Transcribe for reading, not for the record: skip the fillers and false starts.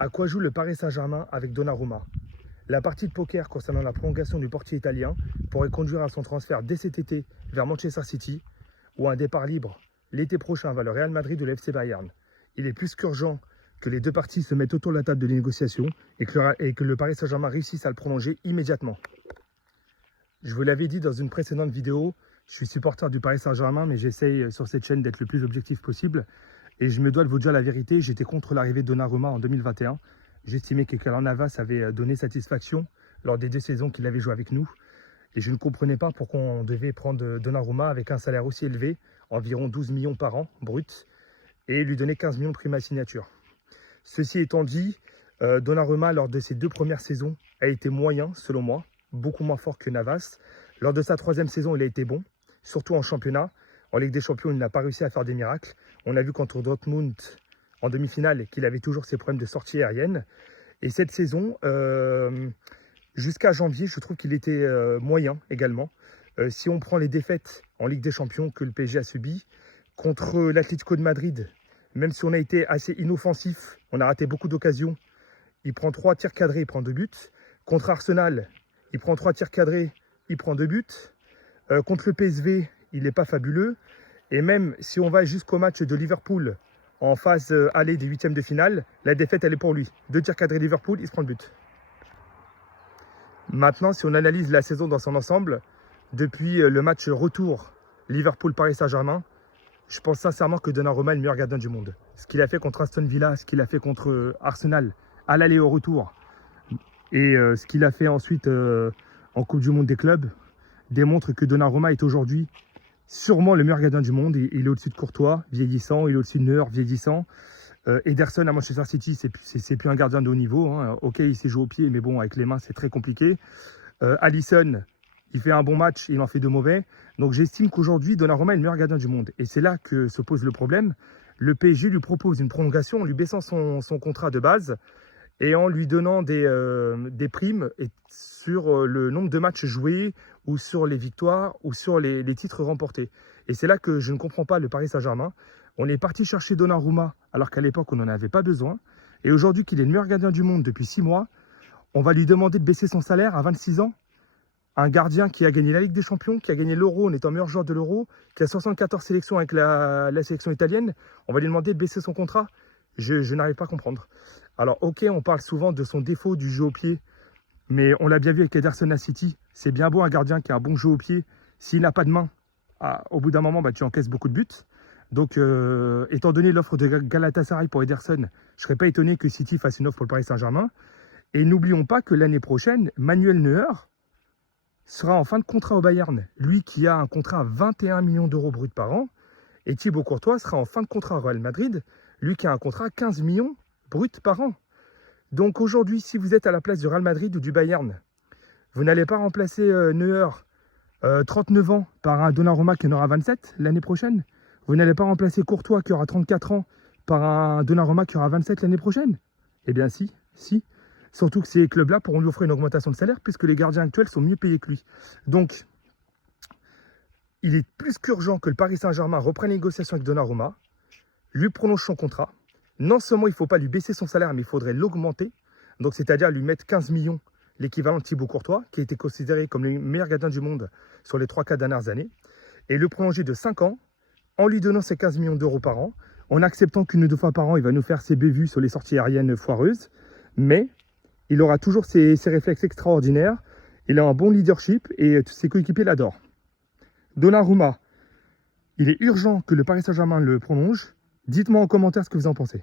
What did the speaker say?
À quoi joue le Paris Saint-Germain avec Donnarumma? La partie de poker concernant la prolongation du portier italien pourrait conduire à son transfert dès cet été vers Manchester City ou à un départ libre l'été prochain vers le Real Madrid ou le FC Bayern. Il est plus qu'urgent que les deux parties se mettent autour de la table de négociation et que le Paris Saint-Germain réussisse à le prolonger immédiatement. Je vous l'avais dit dans une précédente vidéo, je suis supporter du Paris Saint-Germain, mais j'essaye sur cette chaîne d'être le plus objectif possible. Et je me dois de vous dire la vérité, j'étais contre l'arrivée de Donnarumma en 2021. J'estimais que Keylor Navas avait donné satisfaction lors des 2 saisons qu'il avait joué avec nous. Et je ne comprenais pas pourquoi on devait prendre Donnarumma avec un salaire aussi élevé, environ 12 millions par an, brut, et lui donner 15 millions de prime à signature. Ceci étant dit, Donnarumma, lors de ses 2 premières saisons, a été moyen, selon moi, beaucoup moins fort que Navas. Lors de sa 3e saison, il a été bon, surtout en championnat. En Ligue des Champions, il n'a pas réussi à faire des miracles. On a vu contre Dortmund, en demi-finale, qu'il avait toujours ses problèmes de sortie aérienne. Et cette saison, jusqu'à janvier, je trouve qu'il était moyen également. Si on prend les défaites en Ligue des Champions que le PSG a subies, contre l'Atlético de Madrid, même si on a été assez inoffensif, on a raté beaucoup d'occasions, il prend 3 tirs cadrés, il prend 2 buts. Contre Arsenal, il prend 3 tirs cadrés, il prend 2 buts. Contre le PSV, il n'est pas fabuleux. Et même si on va jusqu'au match de Liverpool en phase aller des 8e de finale, la défaite, elle est pour lui. 2 tirs cadrés Liverpool, il se prend le but. Maintenant, si on analyse la saison dans son ensemble, depuis le match retour Liverpool-Paris Saint-Germain, je pense sincèrement que Donnarumma est le meilleur gardien du monde. Ce qu'il a fait contre Aston Villa, ce qu'il a fait contre Arsenal, à l'aller et au retour, et ce qu'il a fait ensuite en Coupe du Monde des clubs, démontre que Donnarumma est aujourd'hui sûrement le meilleur gardien du monde. Il est au-dessus de Courtois, vieillissant. Il est au-dessus de Neuer, vieillissant. Ederson à Manchester City, c'est plus un gardien de haut niveau. Hein. Ok, il sait jouer au pied, mais bon, avec les mains, c'est très compliqué. Alisson, il fait un bon match, il en fait 2 mauvais. Donc j'estime qu'aujourd'hui, Donnarumma est le meilleur gardien du monde. Et c'est là que se pose le problème. Le PSG lui propose une prolongation en lui baissant son contrat de base et en lui donnant des primes sur le nombre de matchs joués ou sur les victoires ou sur les titres remportés. Et c'est là que je ne comprends pas le Paris Saint-Germain. On est parti chercher Donnarumma alors qu'à l'époque on n'en avait pas besoin. Et aujourd'hui qu'il est le meilleur gardien du monde depuis 6 mois, on va lui demander de baisser son salaire à 26 ans. Un gardien qui a gagné la Ligue des Champions, qui a gagné l'Euro en étant meilleur joueur de l'Euro, qui a 74 sélections avec la sélection italienne, on va lui demander de baisser son contrat. Je n'arrive pas à comprendre. Alors ok, on parle souvent de son défaut du jeu au pied, mais on l'a bien vu avec Ederson à City. C'est bien beau un gardien qui a un bon jeu au pied. S'il n'a pas de main, au bout d'un moment, tu encaisses beaucoup de buts. Donc, étant donné l'offre de Galatasaray pour Ederson, je ne serais pas étonné que City fasse une offre pour le Paris Saint-Germain. Et n'oublions pas que l'année prochaine, Manuel Neuer sera en fin de contrat au Bayern. Lui qui a un contrat à 21 millions d'euros brut par an. Et Thibaut Courtois sera en fin de contrat au Real Madrid. Lui qui a un contrat à 15 millions brut par an. Donc aujourd'hui, si vous êtes à la place du Real Madrid ou du Bayern, vous n'allez pas remplacer Neuer, 39 ans, par un Donnarumma qui en aura 27 l'année prochaine. Vous n'allez pas remplacer Courtois qui aura 34 ans par un Donnarumma qui aura 27 l'année prochaine. Eh bien si. Surtout que ces clubs-là pourront lui offrir une augmentation de salaire puisque les gardiens actuels sont mieux payés que lui. Donc, il est plus qu'urgent que le Paris Saint-Germain reprenne les négociations avec Donnarumma, lui prolonge son contrat. Non seulement il ne faut pas lui baisser son salaire, mais il faudrait l'augmenter. Donc, c'est-à-dire lui mettre 15 millions, l'équivalent de Thibaut Courtois, qui a été considéré comme le meilleur gardien du monde sur les 3-4 dernières années, et le prolonger de 5 ans, en lui donnant ses 15 millions d'euros par an, en acceptant qu'une ou 2 fois par an, il va nous faire ses bévues sur les sorties aériennes foireuses, mais il aura toujours ses réflexes extraordinaires, il a un bon leadership et ses coéquipiers l'adorent. Donnarumma, il est urgent que le Paris Saint-Germain le prolonge. Dites-moi en commentaire ce que vous en pensez.